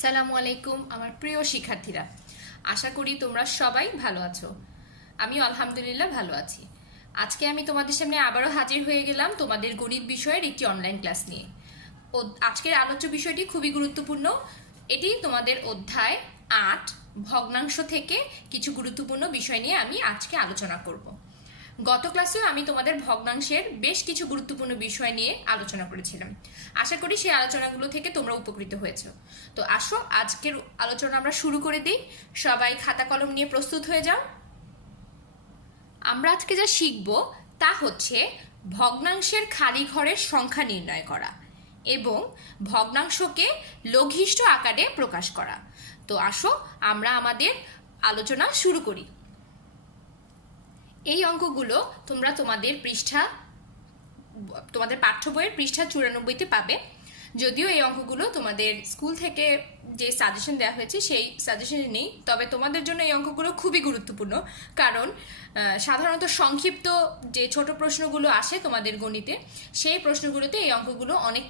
আসসালামু আলাইকুম আমার প্রিয় শিক্ষার্থীরা, আশা করি তোমরা সবাই ভালো আছো। আমি আলহামদুলিল্লাহ ভালো আছি। আজকে আমি তোমাদের সামনে আবারও হাজির হয়ে গেলাম তোমাদের গণিত বিষয়ের একটি অনলাইন ক্লাস নিয়ে। আজকের আলোচ্য বিষয়টি খুবই গুরুত্বপূর্ণ। এটি তোমাদের অধ্যায় ৮ ভগ্নাংশ থেকে কিছু গুরুত্বপূর্ণ বিষয় নিয়ে আমি আজকে আলোচনা করব। গত ক্লাসেও আমি তোমাদের ভগ্নাংশের বেশ কিছু গুরুত্বপূর্ণ বিষয় নিয়ে আলোচনা করেছিলাম। আশা করি সেই আলোচনাগুলো থেকে তোমরা উপকৃত হয়েছো। তো আসো আজকের আলোচনা আমরা শুরু করে দিই। সবাই খাতা কলম নিয়ে প্রস্তুত হয়ে যাও। আমরা আজকে যা শিখব তা হচ্ছে ভগ্নাংশের খালি ঘরের সংখ্যা নির্ণয় করা এবং ভগ্নাংশকে লঘিষ্ঠ আকারে প্রকাশ করা। তো আসো আমরা আমাদের আলোচনা শুরু করি। এই অঙ্কগুলো তোমরা তোমাদের পাঠ্য বইয়ের পৃষ্ঠা 94-তে পাবে। যদিও এই অঙ্কগুলো তোমাদের স্কুল থেকে যে সাজেশন দেওয়া হয়েছে সেই সাজেশনে নেই, তবে তোমাদের জন্য এই অঙ্কগুলো খুবই গুরুত্বপূর্ণ। কারণ সাধারণত সংক্ষিপ্ত যে ছোট প্রশ্নগুলো আসে তোমাদের গণিতে, সেই প্রশ্নগুলোতে এই অঙ্কগুলো অনেক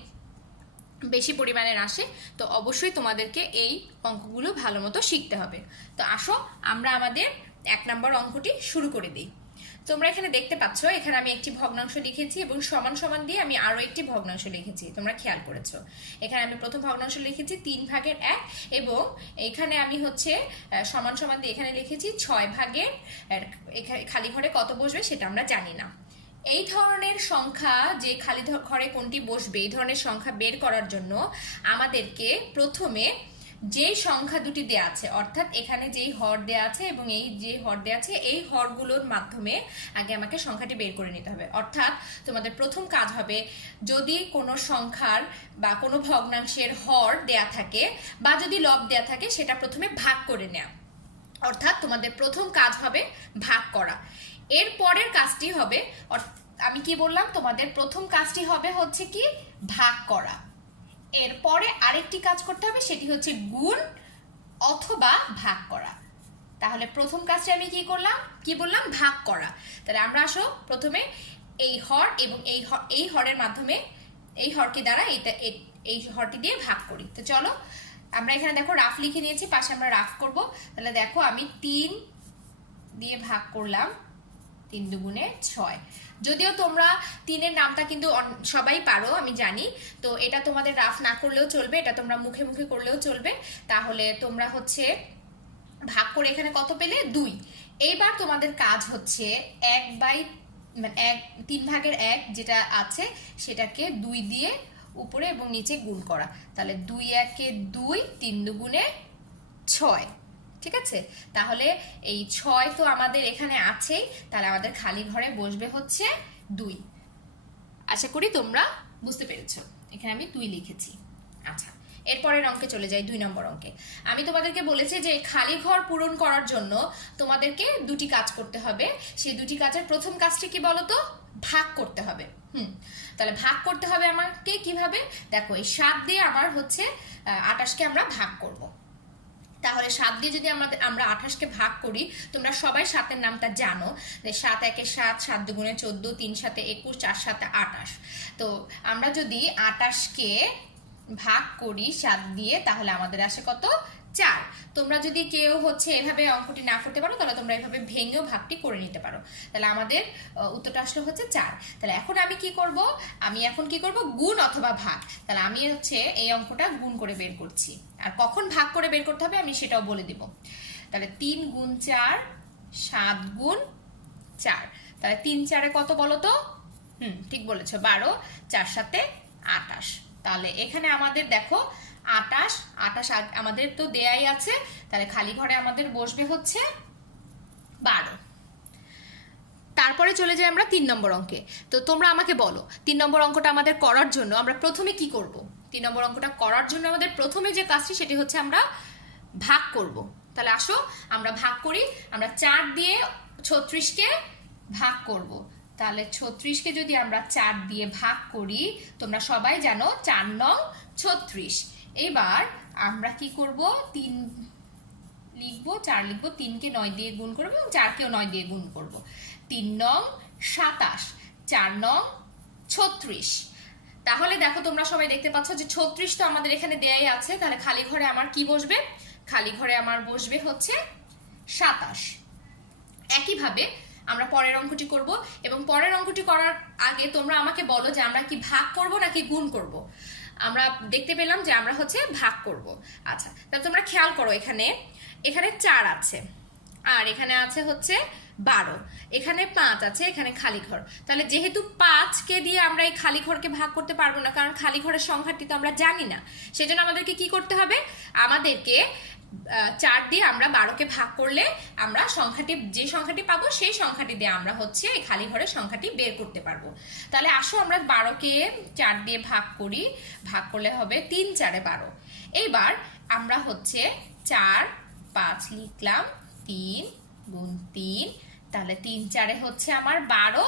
বেশি পরিমাণের আসে। তো অবশ্যই তোমাদেরকে এই অঙ্কগুলো ভালো মতো শিখতে হবে। তো আসো আমরা আমাদের 1 নম্বর অঙ্কটি শুরু করে দিই। তোমরা এখানে দেখতে পাচ্ছ, এখানে আমি একটি ভগ্নাংশ লিখেছি এবং সমান সমান দিয়ে আমি আরো একটি ভগ্নাংশ লিখেছি। তোমরা খেয়াল করেছো, এখানে আমি প্রথম ভগ্নাংশ লিখেছি 3/1 এবং এখানে আমি হচ্ছে সমান সমান দিয়ে এখানে লিখেছি 6/, খালি ঘরে কত বসবে সেটা আমরা জানি না। এই ধরনের সংখ্যা, যে খালি ঘরে কোনটি বসবে, এই ধরনের সংখ্যা বের করার জন্য আমাদেরকে প্রথমে যে সংখ্যা দুটি দেয়া আছে, অর্থাৎ এখানে যেই হর দেয়া আছে এবং এই যে হর দেয়া আছে, এই হরগুলোর মাধ্যমে আগে আমাকে সংখ্যাটি বের করে নিতে হবে। অর্থাৎ তোমাদের প্রথম কাজ হবে, যদি কোনো সংখ্যার বা কোনো ভগ্নাংশের হর দেয়া থাকে বা যদি লব দেয়া থাকে, সেটা প্রথমে ভাগ করে নেওয়া। অর্থাৎ তোমাদের প্রথম কাজ হবে ভাগ করা। এর পরের কাজটি হবে, আমি কি বললাম, তোমাদের প্রথম কাজটি হবে হচ্ছে কি ভাগ করা। এরপরে আরেকটি কাজ করতে হবে, সেটি হচ্ছে গুণ অথবা ভাগ করা। তাহলে প্রথম কাজটা আমি কি বললাম, ভাগ করা। তাহলে আমরা আসো প্রথমে এই হর এবং এই হরের মাধ্যমে, এই হরকে দ্বারা এই হরটি দিয়ে ভাগ করি। তো চলো আমরা এখানে দেখো রাফ লিখে নিয়েছি, পাশে আমরা রাফ করব। তাহলে দেখো আমি 3 দিয়ে ভাগ করলাম, 3 দুগুণে 6। যদিও তোমরা 3-এর নামটা কিন্তু সবাই পারো, আমি জানি। তো এটা তোমাদের রাফ না করলেও চলবে, এটা তোমরা মুখে মুখে করলেও চলবে। তাহলে তোমরা হচ্ছে ভাগ করে এখানে কত পেলে, 2। এইবার তোমাদের কাজ হচ্ছে 3/1 যেটা আছে সেটাকে 2 দিয়ে উপরে এবং নিচে গুণ করা। তাহলে 2 × 2, 3 দুগুণে 6। ঠিক আছে, তাহলে এই 6 তো আমাদের এখানে আছেই, তাহলে আমাদের খালি ঘরে বসবে হচ্ছে 2। আশা করি তোমরা বুঝতে পেরেছো। এখানে আমি 2 লিখেছি। আচ্ছা, এরপরের অঙ্কে চলে যাই, 2 নম্বর অঙ্কে। আমি তোমাদেরকে বলেছি যে খালি ঘর পূরণ করার জন্য তোমাদেরকে 2টি কাজ করতে হবে। সেই 2টি কাজের প্রথম কাজটি কি বলতো, ভাগ করতে হবে। তাহলে ভাগ করতে হবে আমাকে কিভাবে, দেখো এই 7 দিয়ে আমার হচ্ছে 28কে আমরা ভাগ করব। তাহলে 7 দিয়ে যদি আমরা 28কে ভাগ করি, তোমরা সবাই 7-এর নামটা জানো, যে 7 × 1 = 7, 7 দুগুণে 14, 3 × 7 = 21, 4 × 7 = 28। তো আমরা যদি 28কে ভাগ করি 7 দিয়ে, তাহলে আমাদের আসে কত, 4। তোমরা যদি কেউ হচ্ছে এভাবে অঙ্কটি না করতে পারো, তাহলে তোমরা এভাবে ভেঙেও ভাগটি করে নিতে পারো। তাহলে আমাদের উত্তরটা আসলে হচ্ছে 4। তাহলে এখন আমি কি করব, গুণ অথবা ভাগ। তাহলে আমি হচ্ছে এই অঙ্কটা গুণ করে বের করছি, আর কখন ভাগ করে বের করতে হবে আমি সেটাও বলে দিব। তাহলে 3 × 4 = 7 × 4। তাহলে 3 × 4 কত বলো তো, ঠিক বলেছো, 12, 4 × 7 = 28। তাহলে এখানে আমাদের দেখো 28 আমাদের তো দেয়াই আছে, তাহলে খালি ঘরে আমাদের বসবে হচ্ছে 12। তারপরে চলে যাই আমরা 3 নম্বর অঙ্কে। তো তোমরা আমাকে বলো, 3 নম্বর অঙ্কটা আমাদের করার জন্য আমরা প্রথমে কি করব। 3 নম্বর অঙ্কটা করার জন্য আমাদের প্রথমে যে কাজটি, সেটি হচ্ছে আমরা ভাগ করব। তাহলে আসো আমরা ভাগ করি। আমরা 4 দিয়ে 36কে ভাগ করব। তাহলে 36কে যদি আমরা 4 দিয়ে ভাগ করি, তোমরা সবাই জানো 4 নং 36। এবার আমরা কি করব, 3 লিখবো, 4 লিখবো, 3কে 9 দিয়ে গুণ করবো এবং 4কেও 9 দিয়ে গুণ করব। 3 নং 27, 4 নং 36। তাহলে দেখো তোমরা সবাই দেখতে পাচ্ছ যে 36 তো আমাদের এখানে দেয়াই আছে, তাহলে খালি ঘরে আমার কি বসবে? খালি ঘরে আমার বসবে হচ্ছে 27। একইভাবে আমরা পরের অঙ্কটি করব, এবং পরের অঙ্কটি করার আগে তোমরা আমাকে বলো যে আমরা কি ভাগ করব নাকি গুণ করব। আমরা দেখতে পেলাম যে আমরা হচ্ছে ভাগ করব। আচ্ছা, তাহলে তোমরা খেয়াল করো, এখানে 4 আছে, আর এখানে আছে হচ্ছে 12, এখানে 5 আছে, এখানে খালি ঘর। তাহলে যেহেতু 5কে দিয়ে আমরা এই খালি ঘরকে ভাগ করতে পারবো না, কারণ খালি ঘরের সংখ্যাটি তো আমরা জানি না, সেজন্য আমাদেরকে কি করতে হবে? আমাদেরকে 4 দিয়ে আমরা 12কে ভাগ করলে আমরা যে সংখ্যাটি পাবো সেই সংখ্যাটি দিয়ে আমরা হচ্ছে এই খালি ঘরের সংখ্যাটি বের করতে পারবো। তাহলে আসো আমরা 12কে 4 দিয়ে ভাগ করি, ভাগ করলে হবে 3 4 12। এইবার আমরা হচ্ছে 4 5 লিখলাম, 3 গুণ 3, তাহলে 3 4 হচ্ছে আমার 12,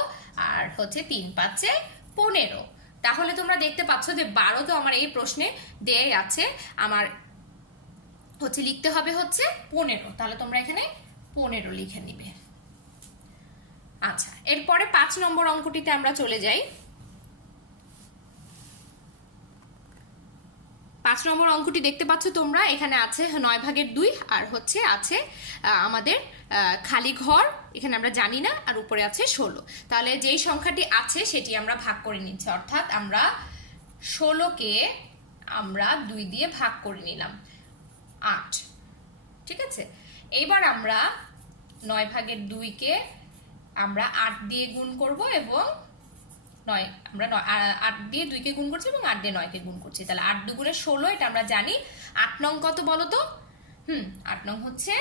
আর হচ্ছে 3 5 15। তাহলে তোমরা দেখতে পাচ্ছ যে 12 তো আমার এই প্রশ্নে দেয়াই আছে, আমার হচ্ছে লিখতে হবে হচ্ছে 15, তাহলে তোমরা এখানে 15 লিখে নিবে। আচ্ছা, এরপরে 5 নম্বর অঙ্কটিতে আমরা চলে যাই। 5 নম্বর অঙ্কটি দেখতে পাচ্ছ তোমরা, এখানে আছে 9/2 আর হচ্ছে আছে আমাদের খালি ঘর, এখানে আমরা জানি না, আর উপরে আছে 16। তাহলে যেই সংখ্যাটি আছে সেটি আমরা ভাগ করে নিচ্ছি, অর্থাৎ আমরা 16কে আমরা 2 দিয়ে ভাগ করে নিলাম, 8। ঠিক আছে, এইবার আমরা 9/2কে আমরা 8 দিয়ে গুণ করব, এবং 8 দিয়ে 2কে গুণ করছি এবং 8 দিয়ে 9কে গুণ করছি, তাহলে 8 2 গুণে 16, এটা আমরা জানি। 8 নং কত বলো তো? 8 নং হচ্ছে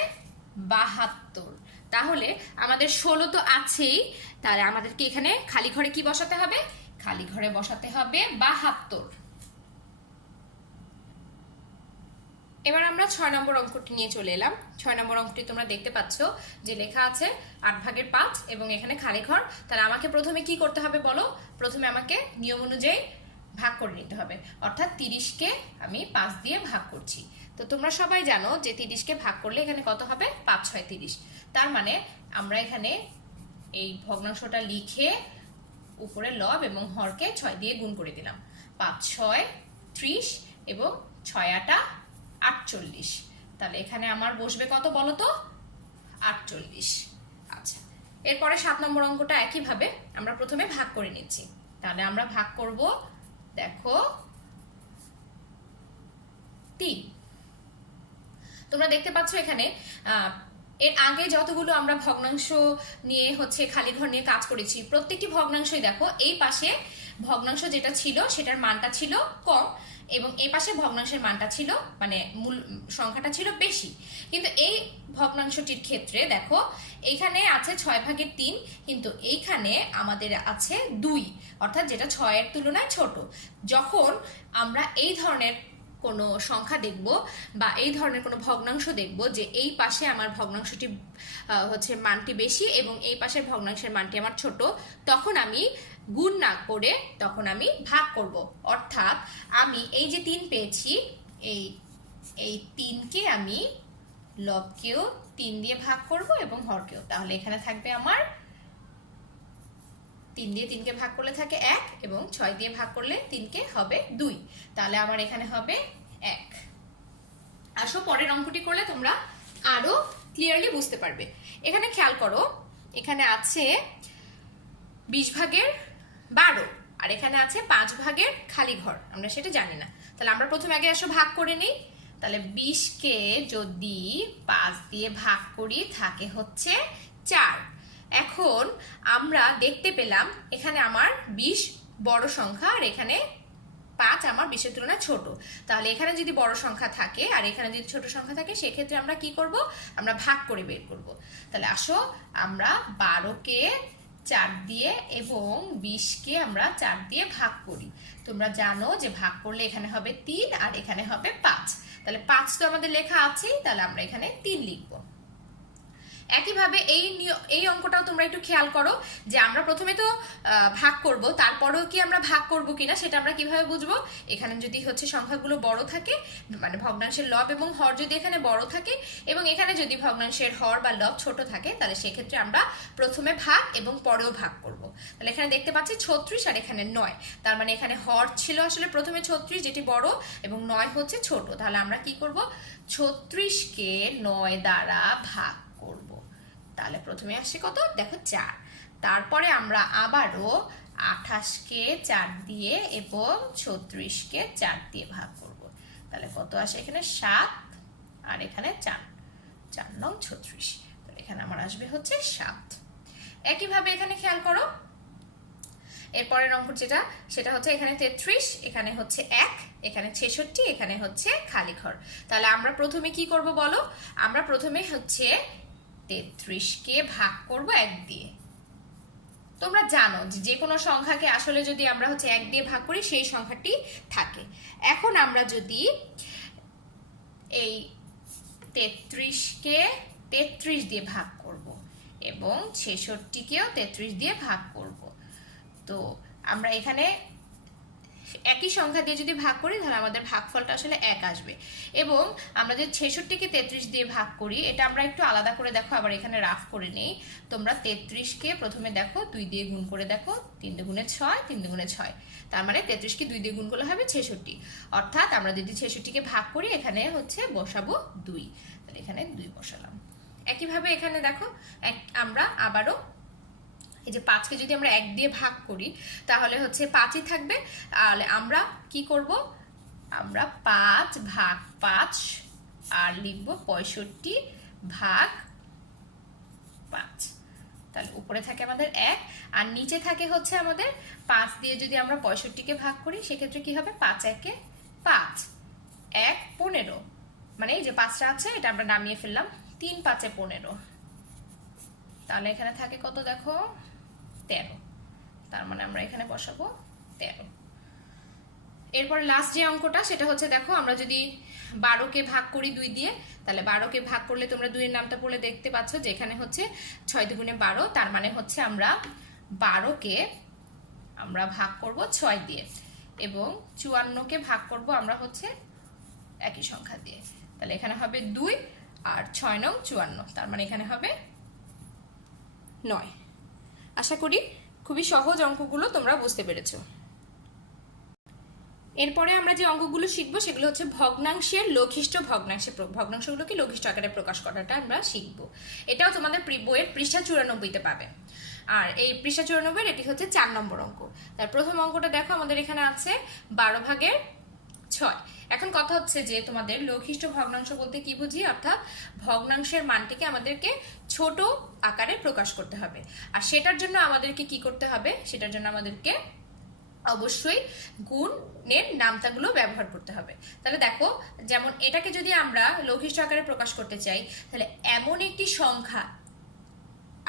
72। তাহলে আমাদের 16 তো আছেই, তাহলে আমাদেরকে এখানে খালি ঘরে কি বসাতে হবে? খালি ঘরে বসাতে হবে 72। এবার আমরা 6 নম্বর অঙ্কটি নিয়ে চলে এলাম। 6 নম্বর অঙ্কটি তোমরা দেখতে পাচ্ছ যে লেখা আছে 8/5 এবং এখানে খালি ঘর। তাহলে আমাকে প্রথমে কি করতে হবে বলো? প্রথমে আমাকে নিয়ম অনুযায়ী ভাগ করে নিতে হবে, অর্থাৎ 30কে আমি 5 দিয়ে ভাগ করছি। তো তোমরা সবাই জানো যে 30কে ভাগ করলে এখানে কত হবে? 5 6 30। তার মানে আমরা এখানে এই ভগ্নাংশটা লিখে উপরে লব এবং হরকে 6 দিয়ে গুণ করে দিলাম। 5 6 30 এবং 6 8 48। তাহলে এখানে আমার বসবে কত বলো তো? 48। আচ্ছা, এরপরে 7 নম্বর অঙ্কটা একইভাবে আমরা প্রথমে ভাগ করে নিচ্ছি। তাহলে আমরা ভাগ করব, দেখো 3। তোমরা দেখতে পাচ্ছ এখানে এর আগে যতগুলো আমরা ভগ্নাংশ নিয়ে হচ্ছে খালি ঘর নিয়ে কাজ করেছি, প্রত্যেকটি ভগ্নাংশই দেখো এই পাশে ভগ্নাংশ যেটা ছিল সেটার মানটা ছিল কম, এবং এই পাশে ভগ্নাংশের মানটা ছিল, মানে মূল সংখ্যাটা ছিল বেশি। কিন্তু এই ভগ্নাংশটির ক্ষেত্রে দেখো এইখানে আছে 6/3, কিন্তু এইখানে আমাদের আছে 2, অর্থাৎ যেটা 6-এর তুলনায় ছোট। যখন আমরা এই ধরনের কোনো সংখ্যা দেখব বা এই ধরনের কোনো ভগ্নাংশ দেখব যে এই পাশে আমার ভগ্নাংশটি হচ্ছে মানটি বেশি এবং এই পাশের ভগ্নাংশের মানটি আমার ছোট, তখন আমি গুণ না করে তখন আমি ভাগ করব। অর্থাৎ আমি এই যে 3 পেয়েছি, এই 3কে আমি লবকেও 3 দিয়ে ভাগ করব এবং হরকেও। তাহলে এখানে থাকবে আমার 3 দিয়ে 3কে ভাগ করলে থাকে 1, এবং 6 দিয়ে ভাগ করলে 3কে হবে 2। তাহলে আমার এখানে হবে 1। আসো পরের অঙ্কটি করলে তোমরা আরো ক্লিয়ারলি বুঝতে পারবে। এখানে খেয়াল করো, এখানে আছে 20/12 আর এখানে আছে 5 খালি ঘর, আমরা সেটা জানি না। তাহলে আমরা প্রথমে আগে আসো ভাগ করে নিই। তাহলে 20কে যদি 5 দিয়ে ভাগ করি থাকে হচ্ছে 4। এখন আমরা দেখতে পেলাম এখানে আমার 20 বড় সংখ্যা আর এখানে 5 আমার 20-এর তুলনায় ছোট। তাহলে এখানে যদি বড় সংখ্যা থাকে আর এখানে যদি ছোট সংখ্যা থাকে, সেক্ষেত্রে আমরা কি করব? আমরা ভাগ করে বের করব। তাহলে আসো আমরা 12কে 4 দিয়ে এবং 20কে আমরা 4 দিয়ে ভাগ করি। তোমরা জানো যে ভাগ করলে এখানে হবে 3 আর এখানে হবে 5। তাহলে 5 তো আমাদের লেখা আছেই, তাহলে আমরা এখানে 3 লিখব। একইভাবে এই অঙ্কটাও তোমরা একটু খেয়াল করো যে আমরা প্রথমে তো ভাগ করব, তারপরেও কি আমরা ভাগ করব কিনা সেটা আমরা কিভাবে বুঝবো। এখানে যদি হচ্ছে সংখ্যাগুলো বড় থাকে, মানে ভগ্নাংশের লব এবং হর যদি এখানে বড় থাকে এবং এখানে যদি ভগ্নাংশের হর বা লব ছোট থাকে, তাহলে সেক্ষেত্রে আমরা প্রথমে ভাগ এবং পরেও ভাগ করব। তাহলে এখানে দেখতে পাচ্ছি 36 আর এখানে 9, তার মানে এখানে হর ছিল আসলে প্রথমে 36 যেটি বড় এবং 9 হচ্ছে ছোট। তাহলে আমরা কি করব, 36কে 9 দ্বারা ভাগ করব। তাহলে প্রথমে আসছে কত দেখো 4, তারপরে আমরা আবারও 28কে 4 দিয়ে এবং 36কে 4 দিয়ে ভাগ করব। তাহলে কত আসে এখানে 7 আর এখানে 4 নং 36, তাহলে এখানে আমার আসবে হচ্ছে 7। একইভাবে এখানে খেয়াল করো এরপরের অঙ্ক যেটা, সেটা হচ্ছে এখানে 33, এখানে হচ্ছে 1, এখানে 66, এখানে হচ্ছে খালি ঘর। তাহলে আমরা প্রথমে কি করব বলো, আমরা প্রথমে হচ্ছে 33কে ভাগ করব 1 দিয়ে। তোমরা জানো যে কোনো সংখ্যাকে আসলে যদি আমরা হচ্ছে 1 দিয়ে ভাগ করি সেই সংখ্যাটি থাকে। এখন আমরা যদি এই 33কে 33 দিয়ে ভাগ করব এবং 66কেও 33 দিয়ে ভাগ করব, তো আমরা এখানে একই সংখ্যা দিয়ে যদি ভাগ করি তাহলে আমাদের ভাগফলটা আসলে 1 আসবে। এবং আমরা যদি 66কে 33 দিয়ে ভাগ করি, এটা আমরা একটু আলাদা করে দেখো, আবার এখানে রাফ করে নেই। তোমরা 33কে প্রথমে দেখো 2 দিয়ে গুণ করে দেখো, 3 দুগুণে 6, 3 দুগুণে 6, তার মানে 33কে 2 দিয়ে গুণ করলে হবে 66। অর্থাৎ আমরা যদি 66কে ভাগ করি এখানে হচ্ছে বসাবো 2, তাহলে এখানে 2 বসালাম। একইভাবে এখানে দেখো আমরা আবারও এই যে 5কে যদি আমরা 1 দিয়ে ভাগ করি তাহলে হচ্ছে 5ই থাকবে। তাহলে আমরা কি করব, আমরা 5 ভাগ 5 আর লিখব 65 ভাগ 5। তাহলে উপরে থাকে আমাদের 1 আর নিচে থাকে হচ্ছে আমাদের 5 দিয়ে যদি আমরা 65কে ভাগ করি সেক্ষেত্রে কি হবে, 5 একে 5, 1 15, মানে এই যে 5টা আছে এটা আমরা নামিয়ে ফেললাম, 3 5 15, তাহলে এখানে থাকে কত দেখো 13, তার মানে আমরা এখানে বসাবো 13। এরপরে লাস্ট যে অঙ্কটা সেটা হচ্ছে দেখো আমরা যদি 12কে ভাগ করি 2 দিয়ে, তাহলে 12কে ভাগ করলে তোমরা 2 এর নামটা পড়লে দেখতে পাচ্ছ যে এখানে হচ্ছে 6 দুগুণে 12, তার মানে হচ্ছে আমরা 12কে আমরা ভাগ করব 6 দিয়ে এবং 54কে ভাগ করব আমরা হচ্ছে একই সংখ্যা দিয়ে। তাহলে এখানে হবে 2 আর 6 নং 54, তার মানে এখানে হবে 9। আশা করি খুবই সহজ অঙ্কগুলো তোমরা বুঝতে পেরেছো। এরপরে আমরা যে অঙ্কগুলো শিখবো সেগুলো হচ্ছে ভগ্নাংশের লঘিষ্ঠ ভগ্নাংশগুলোকে লঘিষ্ঠ আকারে প্রকাশ করাটা আমরা শিখবো। এটাও তোমাদের বইয়ের পৃষ্ঠা 94তে পাবে। আর এই পৃষ্ঠা 94 এটি হচ্ছে 4 নম্বর অঙ্ক। তার প্রথম অঙ্কটা দেখো আমাদের এখানে আছে 12 ভাগের 6। এখন কথা হচ্ছে যে তোমাদের লঘিষ্ঠ ভগ্নাংশ বলতে কি বুঝি, অর্থাৎ ভগ্নাংশের মানটিকে আমাদেরকে ছোট আকারে প্রকাশ করতে হবে। আর সেটার জন্য আমাদেরকে কি করতে হবে, সেটার জন্য আমাদেরকে অবশ্যই গুণের নামতাগুলো ব্যবহার করতে হবে। তাহলে দেখো যেমন এটাকে যদি আমরা লঘিষ্ঠ আকারে প্রকাশ করতে চাই, তাহলে এমন একটি সংখ্যা,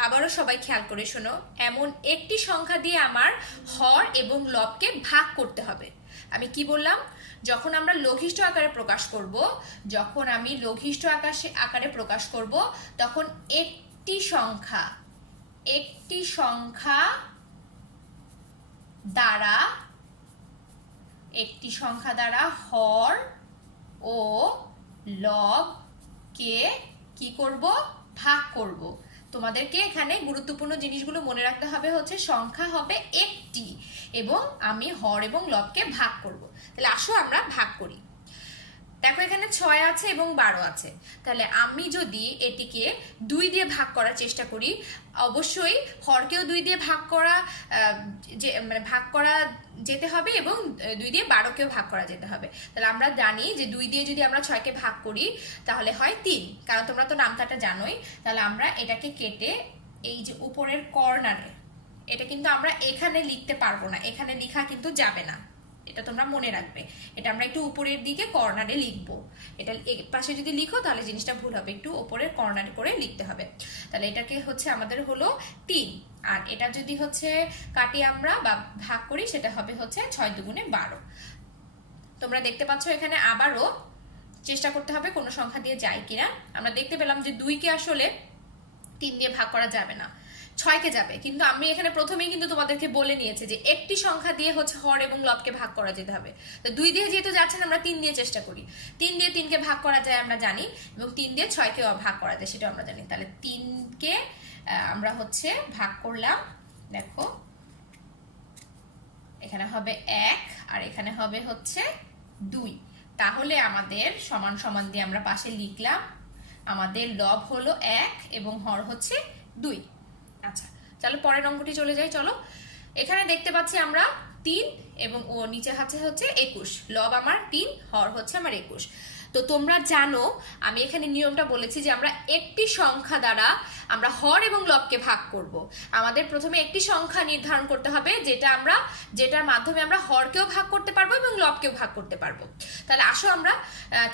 আবারও সবাই খেয়াল করে শোনো, এমন একটি সংখ্যা দিয়ে আমার হর এবং লবকে ভাগ করতে হবে। আমি কি বললাম, যখন আমরা লঘিষ্ঠ আকারে প্রকাশ করব, যখন আমি লঘিষ্ঠ আকারে প্রকাশ করব তখন একটি সংখ্যা দ্বারা হর ও লবকে কি করব, ভাগ করব। তোমাদেরকে এখানে গুরুত্বপূর্ণ জিনিসগুলো মনে রাখতে হবে হচ্ছে সংখ্যা হবে একটি এবং আমি হর এবং লবকে ভাগ করব। তাহলে আসো আমরা ভাগ করি। দেখো এখানে 6 আছে এবং 12 আছে, তাহলে আমি যদি এটিকে 2 দিয়ে ভাগ করার চেষ্টা করি, অবশ্যই হরকেও 2 দিয়ে ভাগ করা যেতে হবে এবং 2 দিয়ে 12কেও ভাগ করা যেতে হবে। তাহলে আমরা জানি যে 2 দিয়ে যদি আমরা 6কে ভাগ করি তাহলে হয় 3, কারণ তোমরা তো নামতাটা জানোই। তাহলে আমরা এটাকে কেটে এই যে উপরের কর্নারে, এটা কিন্তু আমরা এখানে লিখতে পারবো না, এখানে লেখা কিন্তু যাবে না, এটা তোমরা মনে রাখবে। এটা আমরা একটু উপরের দিকে কর্নারে লিখবো। এটা পাশে যদি লিখো তাহলে জিনিসটা ভুল হবে, একটু উপরের কর্নারে করে লিখতে হবে। তাহলে এটাকে হচ্ছে আমাদের হলো 3, আর এটা যদি হচ্ছে কাটি আমরা বা ভাগ করি সেটা হবে হচ্ছে 6 দুগুণে 12। তোমরা দেখতে পাচ্ছ এখানে আবারও চেষ্টা করতে হবে কোনো সংখ্যা দিয়ে যায় কিনা। আমরা দেখতে পেলাম যে 2কে আসলে 3 দিয়ে ভাগ করা যাবে না, 6কে যাবে। কিন্তু আমি এখানে প্রথমেই কিন্তু তোমাদেরকে বলে নিয়েছি যে একটি সংখ্যা দিয়ে হচ্ছে হর এবং লবকে ভাগ করা যেতে হবে। তো 2 দিয়ে যেহেতু যাচ্ছে না, আমরা 3 দিয়ে চেষ্টা করি। 3 দিয়ে 3কে ভাগ করা যায় আমরা জানি, এবং 3 দিয়ে 6কে ভাগ করা যায় সেটাও আমরা জানি। তাহলে 3কে আমরা হচ্ছে ভাগ করলাম, দেখো এখানে হবে 1 আর এখানে হবে হচ্ছে 2। তাহলে আমাদের সমান সমান দিয়ে আমরা পাশে লিখলাম, আমাদের লব হলো 1 এবং হর হচ্ছে 2। আচ্ছা, চলো পরের অঙ্কটি চলে যাই। চলো, এখানে দেখতে পাচ্ছি আমরা 3 এবং ও নিচে হচ্ছে 21। লব আমার 3, হর হচ্ছে আমার 21। তো তোমরা জানো আমি এখানে নিয়মটা বলেছি যে আমরা একটি সংখ্যা দ্বারা আমরা হর এবং লবকে ভাগ করব। আমাদের প্রথমে একটি সংখ্যা নির্ধারণ করতে হবে যেটার মাধ্যমে আমরা হরকেও ভাগ করতে পারবো এবং লবকেও ভাগ করতে পারবো। তাহলে আসো আমরা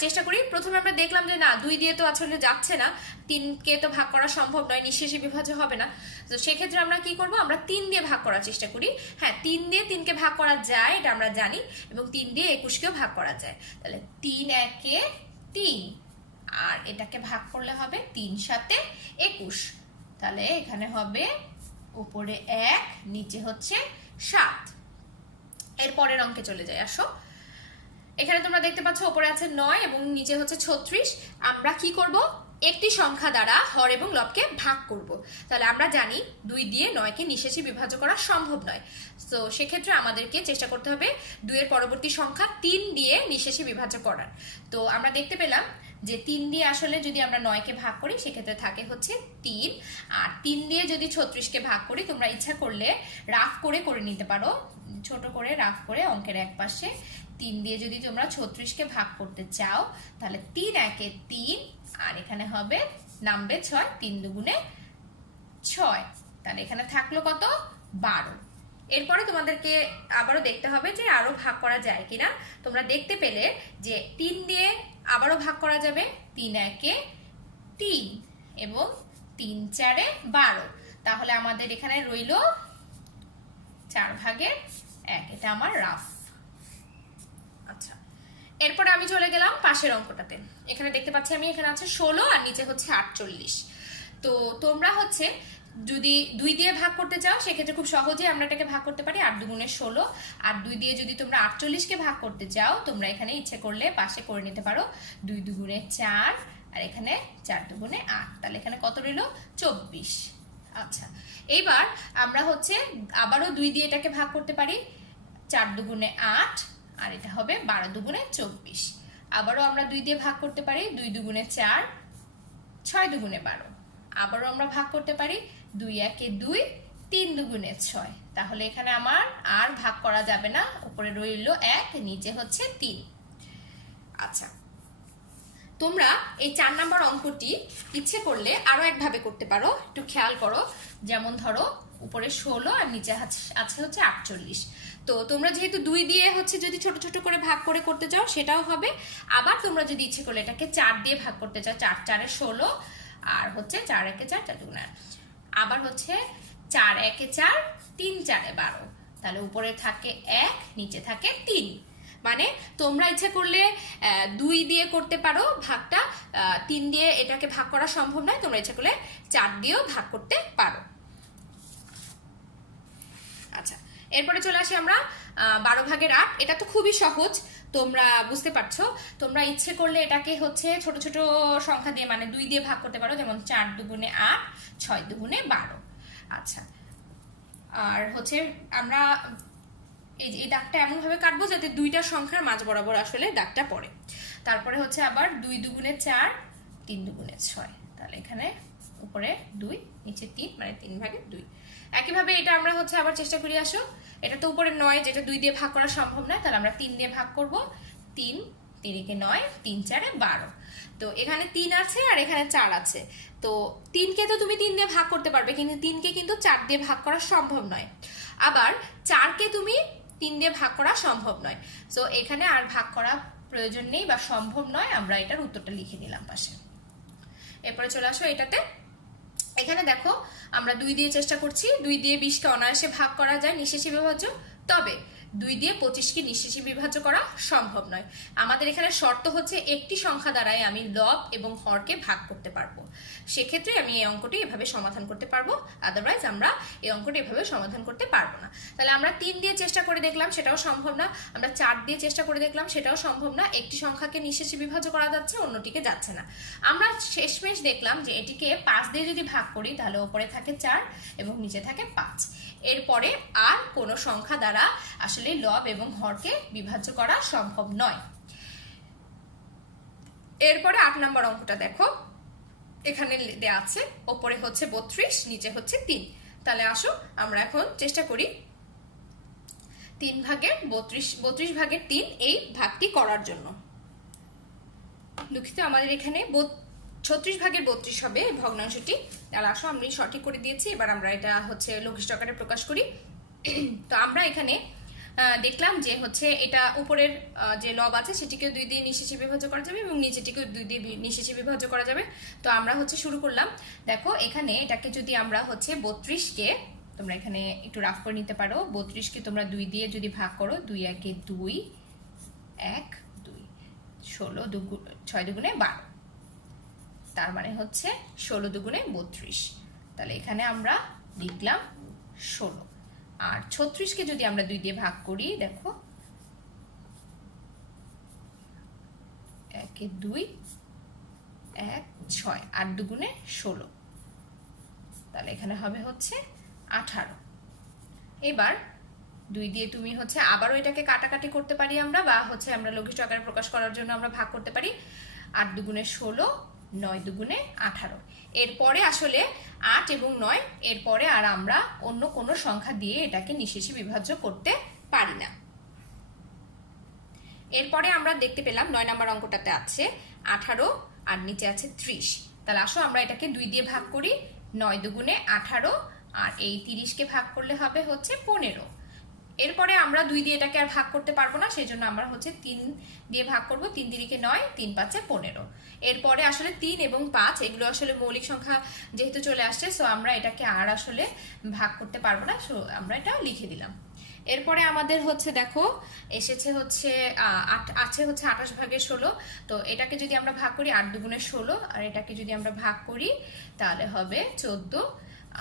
চেষ্টা করি। প্রথমে আমরা দেখলাম যে না, 2 দিয়ে তো আসলে যাচ্ছে না, 3কে তো ভাগ করা সম্ভব নয়, নিঃশেষে বিভাজ্য হবে না। তো সেক্ষেত্রে আমরা কি করব, আমরা 3 দিয়ে ভাগ করার চেষ্টা করি। হ্যাঁ, 3 দিয়ে 3কে ভাগ করা যায়, এটা আমরা জানি, এবং 3 দিয়ে 21কেও ভাগ করা যায়। তাহলে 3 একে 3, আর এটাকে ভাগ করলে হবে 3 সাথে 21। তাহলে এখানে হবে উপরে 1, নিচে হচ্ছে 7। এর পরের অঙ্কে চলে যায়। আসো, এখানে তোমরা দেখতে পাচ্ছ উপরে আছে 9 এবং নিচে হচ্ছে 36। আমরা কি করব, একটি সংখ্যা দ্বারা হর এবং লবকে ভাগ করব। তাহলে আমরা জানি 2 দিয়ে 9কে নিঃশেষে বিভাজ্য করা সম্ভব নয়। তো সেক্ষেত্রে আমাদেরকে চেষ্টা করতে হবে 2 এর পরবর্তী সংখ্যা 3 দিয়ে নিঃশেষে বিভাজ্য করার। তো আমরা দেখতে পেলাম যে 3 দিয়ে আসলে যদি আমরা 9কে ভাগ করি সেক্ষেত্রে থাকে হচ্ছে 3, আর 3 দিয়ে যদি 36কে ভাগ করি, তোমরা ইচ্ছা করলে রাফ করে নিতে পারো, ছোট করে রাফ করে অঙ্কের এক পাশে 3 দিয়ে যদি তোমরা 36কে ভাগ করতে চাও, তাহলে 3 একে 3, আর এখানে হবে নামবে 6, 3 দুগুণে 6। তাহলে এখানে থাকলো কত, 12। এরপরে তোমাদেরকে আবারও দেখতে হবে যে আরো ভাগ করা যায় কিনা। তোমরা দেখতে পেলে যে 3 দিয়ে আবারও ভাগ করা যাবে, 3 একে 3 এবং 3 4 12। তাহলে আমাদের এখানে রইল 4 ভাগের 1। এটা আমার রাফ। আচ্ছা, এরপরে আমি চলে গেলাম পাশের অঙ্কটাতে। এখানে দেখতে পাচ্ছি আমি এখানে আছে 16 আর নিচে হচ্ছে 48। তো তোমরা হচ্ছে যদি 2 দিয়ে ভাগ করতে চাও সেক্ষেত্রে খুব সহজে আমরা এটাকে ভাগ করতে পারি 8 দুগুণে 16। আর 2 দিয়ে যদি তোমরা 48কে ভাগ করতে চাও, তোমরা এখানে ইচ্ছে করলে পাশে করে নিতে পারো 2 দুগুণে 4, আর এখানে 4 দুগুণে 8। তাহলে এখানে কত রইল, 24। আচ্ছা, এইবার আমরা হচ্ছে আবারও 2 দিয়ে এটাকে ভাগ করতে পারি, 4 দুগুণে 8, আর এটা হবে 12 দুগুণে 24। আবারও আমরা 2 দিয়ে ভাগ করতে পারি, 2 দুগুণে 4, 6 দুগুণে 12। আবারও আমরা ভাগ করতে পারি 2 একে 2, 3 দুগুণে 6। তাহলে এখানে আমার আর ভাগ করা যাবে না, উপরে রইল 1, নিচে হচ্ছে 3। আচ্ছা, তোমরা এই 4 নম্বর অঙ্কটি ইচ্ছে করলে আরো একভাবে করতে পারো, একটু খেয়াল করো। যেমন ধরো উপরে 16 আর নিচে আছে হচ্ছে 48। তো তোমরা যেহেতু 2 দিয়ে হচ্ছে যদি ছোট ছোট করে ভাগ করে করতে চাও সেটাও হবে। আবার তোমরা যদি ইচ্ছে করলে এটাকে 4 দিয়ে ভাগ করতে চাও, 4 4 এ 16, আর হচ্ছে 4 একে 4, 4 দুগুণে 8। আবার হচ্ছে 4 একে 4, 3 4 এ 12। তাহলে উপরে থাকে 1, নিচে থাকে 3। মানে তোমরা ইচ্ছে করলে 2 দিয়ে করতে পারো ভাগটা, 3 দিয়ে এটাকে ভাগ করা সম্ভব নয়, তোমরা ইচ্ছে করলে 4 দিয়েও ভাগ করতে পারো। আচ্ছা, এরপরে চলে আসি আমরা 12 ভাগের 8। এটা তো খুবই সহজ, তোমরা বুঝতে পারছো। তোমরা ইচ্ছে করলে এটাকে হচ্ছে ছোট ছোট সংখ্যা দিয়ে মানে 2 দিয়ে ভাগ করতে পারো, যেমন 4 দুগুণে 8, 6 দুগুণে 12। আচ্ছা, আর হচ্ছে আমরা এই দাগটা এমন ভাবে কাটবো যাতে 2টা সংখ্যার মাঝ বরাবর আসলে দাগটা পড়ে। তারপরে হচ্ছে আবার 2 দুগুণে 4, 3 দুগুণে 6। তাহলে এখানে উপরে 2, নিচে 3, মানে 3 ভাগে 2। একইভাবে এটা আমরা হচ্ছে আবার চেষ্টা করি। আসো, এটা তো উপরে 9, যেটা 2 দিয়ে ভাগ করা সম্ভব নয়, তাহলে আমরা 3 দিয়ে ভাগ করব। 3 3 একে 9, 3 4 এ 12। তো এখানে 3 আছে আর এখানে 4 আছে। তো 3কে তো তুমি 3 দিয়ে ভাগ করতে পারবে, কিন্তু 3কে কিন্তু 4 দিয়ে ভাগ করা সম্ভব নয়। আবার 4কে তুমি 3 দিয়ে ভাগ করা সম্ভব নয়। সো এখানে আর ভাগ করা প্রয়োজন নেই বা সম্ভব নয়, আমরা এটার উত্তরটা লিখে নিলাম পাশে। এরপরে চলে আসো এটাতে। এখানে দেখো আমরা 2 দিয়ে চেষ্টা করছি, 2 দিয়ে 20কে অনায়াসে ভাগ করা যায় নিঃশেষে বিভাজ্য। তবে 2 দিয়ে 25কে নিঃশেষে বিভাজ্য করা সম্ভব নয়। আমাদের এখানে শর্ত হচ্ছে একটি সংখ্যা দ্বারাই আমি লব এবং হরকে ভাগ করতে পারবো, সেক্ষেত্রে আমি এই অঙ্কটি এভাবে সমাধান করতে পারবো, আদারওয়াইজ আমরা এই অঙ্কটি এভাবে সমাধান করতে পারবো না। তাহলে আমরা 3 দিয়ে চেষ্টা করে দেখলাম, সেটাও সম্ভব না। আমরা 4 দিয়ে চেষ্টা করে দেখলাম, সেটাও সম্ভব না। একটি সংখ্যাকে নিঃশেষে বিভাজ্য করা যাচ্ছে, অন্যটিকে যাচ্ছে না। আমরা শেষমেশ দেখলাম যে এটিকে 5 দিয়ে যদি ভাগ করি তাহলে উপরে থাকে 4 এবং নিচে থাকে 5। এরপরে আর কোনো সংখ্যা দ্বারা আসলে লব এবং হরকে বিভাজ্য করা সম্ভব নয়। এরপরে 8 নম্বর অঙ্কটা দেখো, এখানে দেয়া আছে ওপরে হচ্ছে 32, নিচে হচ্ছে 3। তাহলে আসো আমরা এখন চেষ্টা করি 3 ভাগের 32 ভাগের 3 এই ভাগটি করার জন্য। দুঃখিত, আমাদের এখানে 36 ভাগের 32 হবে ভগ্নাংশটি। তাহলে আসো আমি সঠিক করে দিয়েছি, এবার আমরা এটা হচ্ছে লঘিষ্ঠ আকারে প্রকাশ করি। তো আমরা এখানে দেখলাম যে হচ্ছে এটা উপরের যে লব আছে সেটিকে 2 দিয়ে নিঃশেষে বিভাজ্য করা যাবে এবং নিচেটিকেও 2 দিয়ে নিঃশেষে বিভাজ্য করা যাবে। তো আমরা হচ্ছে শুরু করলাম। দেখো এখানে এটাকে যদি আমরা হচ্ছে 32কে, তোমরা এখানে একটু রাফ করে নিতে পারো, 32কে তোমরা 2 দিয়ে যদি ভাগ করো, 2 একে 2, 1 2, 16 6 দুগুণে 12, তার মানে হচ্ছে 16 দুগুণে 32। তাহলে এখানে আমরা লিখলাম 16। আর 36কে যদি আমরা 2 দিয়ে ভাগ করি, দেখো 1 2, 1 6, 8 দুগুণে 16, তাহলে এখানে হবে হচ্ছে 18। এবার 2 দিয়ে তুমি হচ্ছে আবারও এটাকে কাটাকাটি করতে পারি আমরা, বা হচ্ছে আমরা লঘিষ্ঠ আকারে প্রকাশ করার জন্য আমরা ভাগ করতে পারি। 8 দুগুণে 16, 9 দুগুণে 18। এরপরে আসলে 8 এবং 9 এরপরে আর আমরা অন্য কোনো সংখ্যা দিয়ে এটাকে নিঃশেষে বিভাজ্য করতে পারি না। এরপরে আমরা দেখতে পেলাম 9 নম্বর অঙ্কটাতে আছে 18 আর নিচে আছে 30। তাহলে আসো আমরা এটাকে 2 দিয়ে ভাগ করি, 9 দুগুণে 18, আর এই 30কে ভাগ করলে হবে হচ্ছে 15। এরপরে আমরা 2 দিয়ে এটাকে আর ভাগ করতে পারবো না, সেই জন্য আমরা হচ্ছে 3 দিয়ে ভাগ করব। 3 তিরিকে 9, 3 পাঁচে 15। এরপরে আসলে 3 এবং 5 এগুলো আসলে মৌলিক সংখ্যা যেহেতু চলে আসছে, সো আমরা এটাকে আর আসলে ভাগ করতে পারবো না, সো আমরা এটা লিখে দিলাম। এরপরে আমাদের হচ্ছে দেখো এসেছে হচ্ছে আছে হচ্ছে 28 ভাগের 16। তো এটাকে যদি আমরা ভাগ করি 8 দুগুণে 16, আর এটাকে যদি আমরা ভাগ করি তাহলে হবে 14,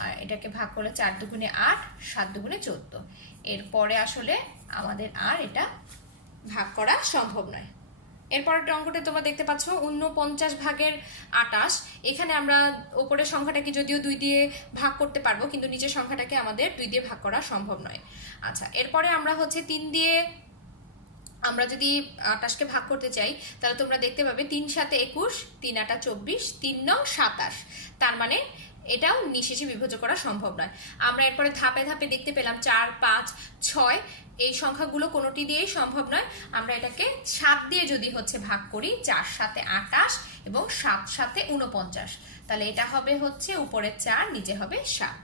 আর এটাকে ভাগ করলে 4 দুগুণে 8, 7 দুগুণে 14। এরপরে আসলে আমাদের আর এটা ভাগ করা সম্ভব নয়। এরপরের অঙ্কটা তোমরা দেখতে পাচ্ছ 49 ভাগের 28। এখানে আমরা উপরের সংখ্যাটাকে যদিও 2 দিয়ে ভাগ করতে পারবো, কিন্তু নিচের সংখ্যাটাকে আমাদের 2 দিয়ে ভাগ করা সম্ভব নয়। আচ্ছা, এরপরে আমরা হচ্ছে 3 দিয়ে আমরা যদি 28কে ভাগ করতে চাই, তাহলে তোমরা দেখতে পাবে 3 7 21, 3 8 24, 3 9 27। তার মানে এটাও নিঃশেষে বিভাজ্য করা সম্ভব নয়। আমরা এরপরে ধাপে ধাপে দেখতে পেলাম 4 5 6 এই সংখ্যাগুলো কোনোটি দিয়েই সম্ভব নয়। আমরা এটাকে 7 দিয়ে যদি হচ্ছে ভাগ করি, 4 7 28 এবং 7 7 49, তাহলে এটা হবে হচ্ছে উপরে 4, নিচে হবে 7।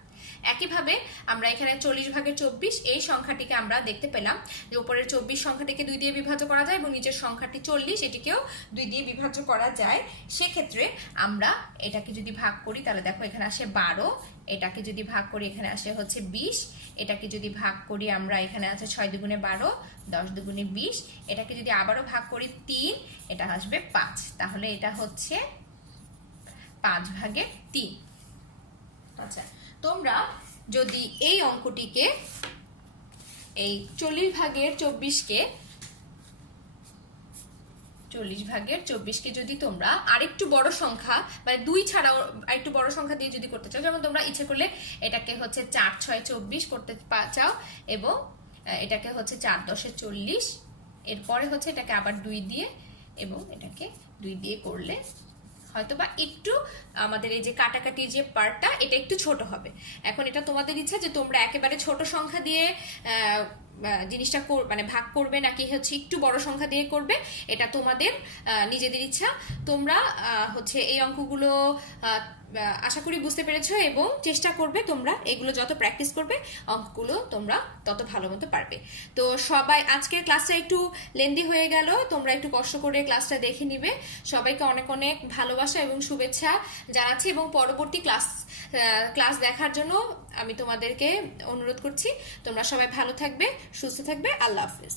একইভাবে আমরা এখানে 40 ভাগের 24 এই সংখ্যাটিকে আমরা দেখতে পেলাম যে উপরের 24 সংখ্যাটিকে 2 দিয়ে বিভাজ্য করা যায় এবং নিচের সংখ্যাটি 40 এটিকেও 2 দিয়ে বিভাজ্য করা যায়। সেক্ষেত্রে আমরা এটাকে যদি ভাগ করি তাহলে দেখো এখানে আসে 12, এটাকে যদি ভাগ করি এখানে আসে হচ্ছে 20, এটাকে যদি ভাগ করি আমরা এখানে আছে 6 দুগুণে 12, 10 দুগুণে 20, এটাকে যদি আবারও ভাগ করি 3, এটা আসবে 5। তাহলে এটা হচ্ছে 5 ভাগের 3। আচ্ছা, তোমরা যদি এই অঙ্কটিকে এই 40 ভাগের 24কে যদি তোমরা আরেকটু বড় সংখ্যা মানে 2 ছাড়াও আরেকটু বড় সংখ্যা দিয়ে যদি করতে চাও, যেমন তোমরা ইচ্ছে করলে এটাকে হচ্ছে 4 6 24 করতে চাও এবং এটাকে হচ্ছে 4 10 40, এরপরে হচ্ছে এটাকে আবার 2 দিয়ে এবং এটাকে 2 দিয়ে করলে হয়তোবা একটু আমাদের এই যে কাটাকাটির যে পার্টটা এটা একটু ছোট হবে। এখন এটা তোমাদের ইচ্ছা যে তোমরা একেবারে ছোট সংখ্যা দিয়ে জিনিসটা মানে ভাগ করবে নাকি হচ্ছে একটু বড় সংখ্যা দিয়ে করবে, এটা তোমাদের নিজেদের ইচ্ছা। তোমরা হচ্ছে এই অঙ্কগুলো আশা করি বুঝতে পেরেছো এবং চেষ্টা করবে তোমরা এগুলো যত প্র্যাকটিস করবে অঙ্কগুলো তোমরা তত ভালো মতো পারবে। তো সবাই আজকের ক্লাসটা একটু লেন্দি হয়ে গেল, তোমরা একটু কষ্ট করে ক্লাসটা দেখে নিবে। সবাইকে অনেক অনেক ভালোবাসা এবং শুভেচ্ছা জানাচ্ছি এবং পরবর্তী ক্লাস দেখার জন্য আমি তোমাদেরকে অনুরোধ করছি। তোমরা সবাই ভালো থাকবে। সুস্থ থাকবে। আল্লাহ হাফেজ।